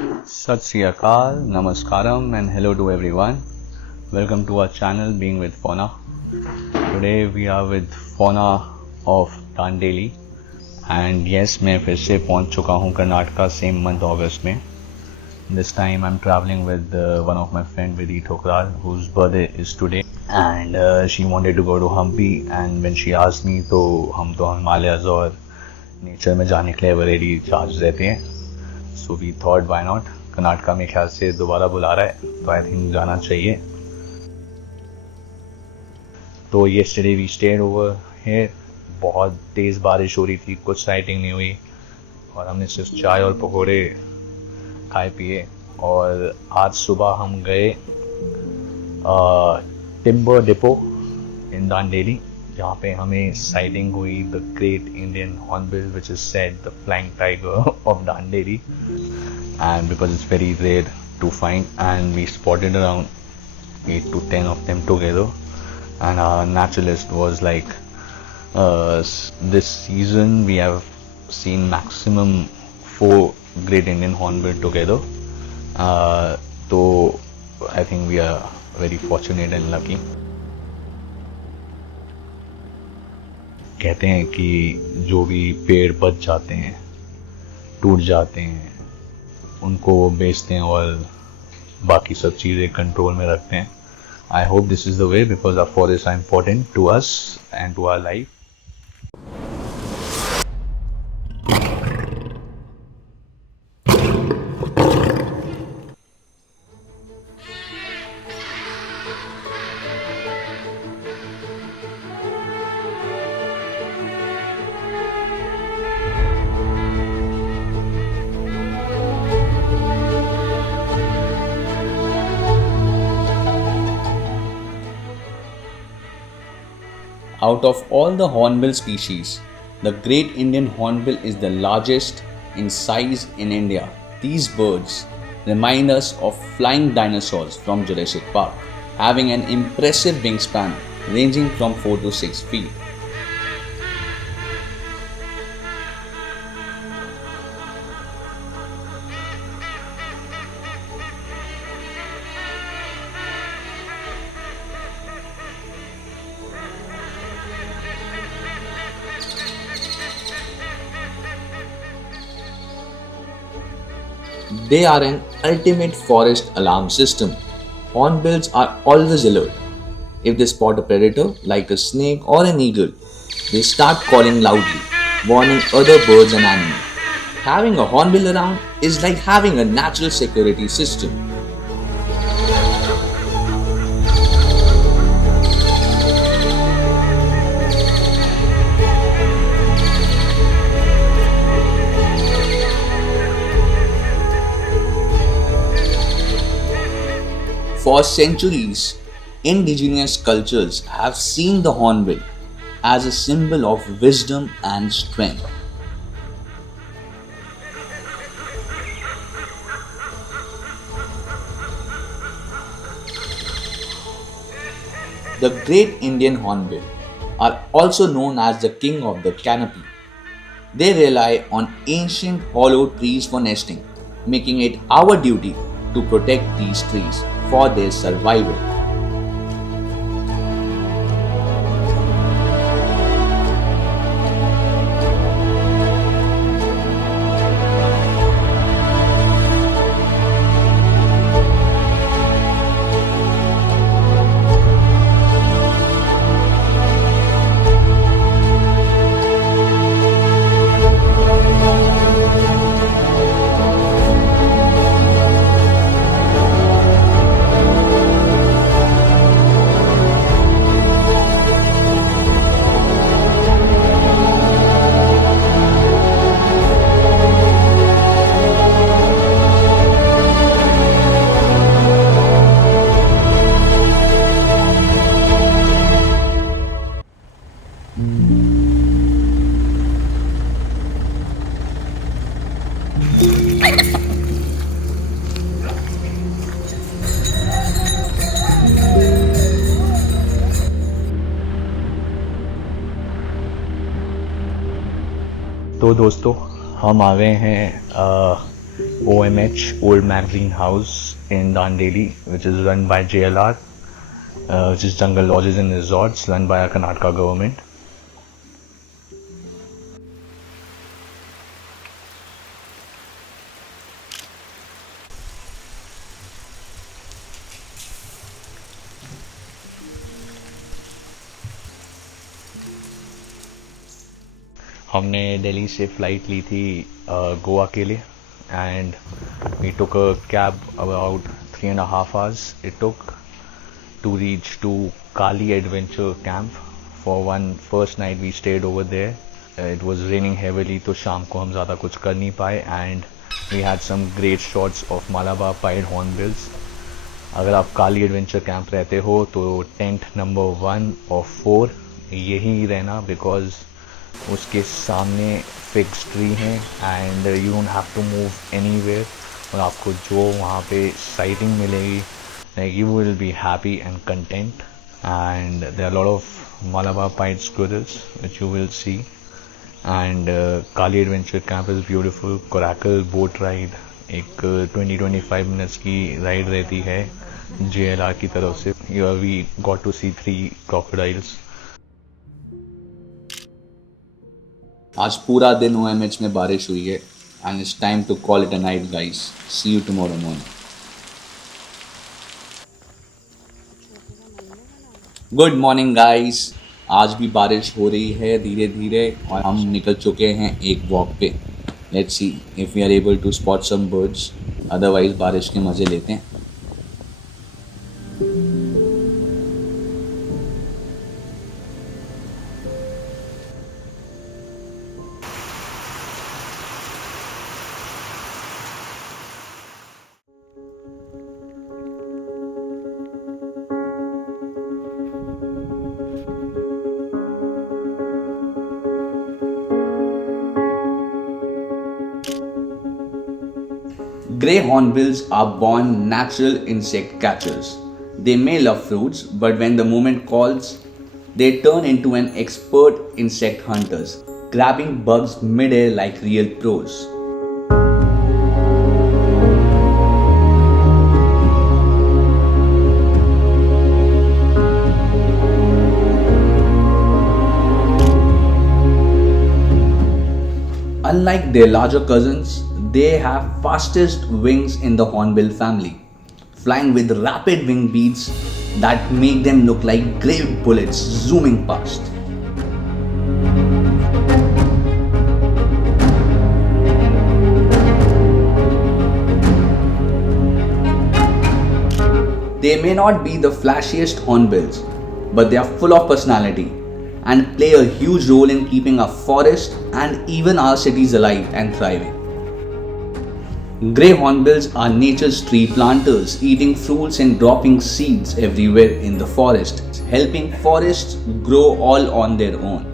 Sat Sri Akal, Namaskaram, and hello to everyone. Welcome to our channel Being with Fauna. Today we are with Fauna of Dandeli. And yes, मैं फिर से पहुंच चुका हूं Karnataka same month August में. This time I'm traveling with one of my friend Vidhi Thokral, whose birthday is today. And she wanted to go to Hampi, and when she asked me, तो हम तो हिमालयस और nature में जाने के लिए already charge रहते हैं. So we thought why not. Karnataka में ख्याल से दोबारा बुला रहा है, तो आई थिंक जाना चाहिए. तो yesterday we stayed over here. बहुत तेज़ बारिश हो रही थी, कुछ साइटिंग नहीं हुई और हमने सिर्फ चाय और पकोड़े खाए पिए. और आज सुबह हम गए टिम्बर डिपो इन दांडेली, जहाँ पे हमें साइटिंग हुई the great Indian hornbill which is said the flying tiger of Dandeli. And because it's very rare to find, and we spotted around 8 to 10 of them together. And our naturalist was like, this season we have seen maximum 4 great Indian hornbill together. So I think we are very fortunate and lucky. कहते हैं कि जो भी पेड़ बच जाते हैं, टूट जाते हैं, उनको वो बेचते हैं और बाकी सब चीज़ें कंट्रोल में रखते हैं. I hope this is the way, because our forests are important to us and to our life. Out of all the hornbill species, the great Indian hornbill is the largest in size in India. These birds remind us of flying dinosaurs from Jurassic Park, having an impressive wingspan ranging from 4 to 6 feet. They are an ultimate forest alarm system. Hornbills are always alert. If they spot a predator like a snake or an eagle, they start calling loudly, warning other birds and animals. Having a hornbill around is like having a natural security system. For centuries, indigenous cultures have seen the hornbill as a symbol of wisdom and strength. The great Indian hornbill are also known as the king of the canopy. They rely on ancient hollow trees for nesting, making it our duty to protect these trees for their survival. तो दोस्तों हम आ गए हैं OMH, Old Magazine House in Dandeli, which is run by JLR, which is Jungle Lodges and Resorts, run by our Karnataka government. हमने दिल्ली से flight ली थी गोवा के लिए and we took a cab about 3.5 hours it took to reach to Kali Adventure Camp. For one first night we stayed over there. It was raining heavily तो शाम को हम ज़्यादा कुछ कर नहीं पाए and we had some great shots of Malabar pied hornbills. अगर आप काली एडवेंचर कैंप रहते हो तो टेंट नंबर 1 और 4 यही रहना बिकॉज उसके सामने फिक्स ट्री हैं and you don't have to move anywhere और आपको जो वहाँ पे साइटिंग मिलेगी like you will be happy and content and there are lot of Malabar pied squirrels which you will see and Kali Adventure Camp is beautiful. Coracle boat ride एक 20-25 minutes की ride रहती है JLR की तरफ से. We got to see 3 crocodiles. आज पूरा दिन OMH में बारिश हुई है and it's time to call it a night guys. See you tomorrow morning. Good morning guys. आज भी बारिश हो रही है धीरे धीरे और हम निकल चुके हैं एक वॉक पे. Let's see if we are able to spot some birds. Otherwise बारिश के मज़े लेते हैं. Grey hornbills are born natural insect catchers. They may love fruits, but when the moment calls, they turn into an expert insect hunters, grabbing bugs mid-air like real pros. Unlike their larger cousins, they have fastest wings in the hornbill family, flying with rapid wing beats that make them look like grey bullets zooming past. They may not be the flashiest hornbills, but they are full of personality and play a huge role in keeping our forest and even our cities alive and thriving. Grey hornbills are nature's tree planters, eating fruits and dropping seeds everywhere in the forest, helping forests grow all on their own.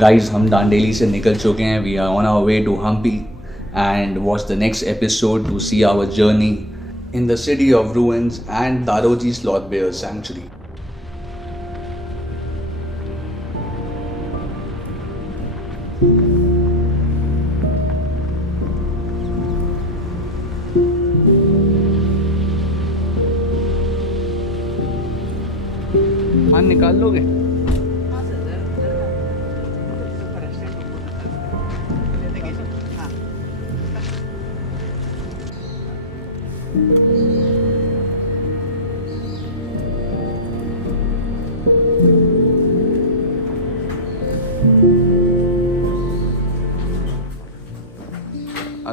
Guys, हम दांडेली से निकल चुके हैं. We are on our way to Hampi and watch the next episode to see our journey in the city of ruins and Daroji Sloth Bear Sanctuary. हाँ निकाल लोगे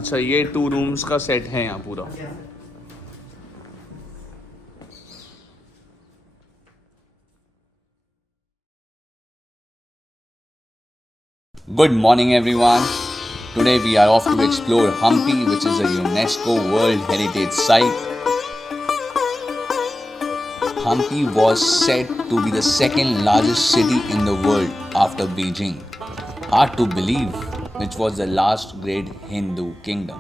अच्छा, ये 2 रूम्स का सेट है यहाँ पूरा। Good morning, everyone. Today we are off to explore Hampi, which is a UNESCO World Heritage Site. Hampi was said to be the second largest city in the world after Beijing. Hard to believe, which was the last great Hindu kingdom.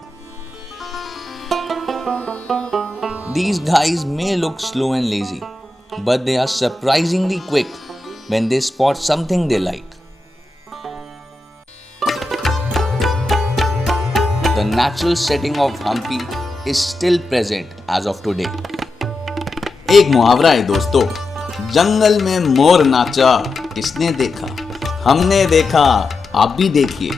These guys may look slow and lazy, but they are surprisingly quick when they spot something they like. The natural setting of Hampi is still present as of today. एक मुहावरा है दोस्तों, जंगल में मोर नाचा, किसने देखा? हमने देखा, आप भी देखिए।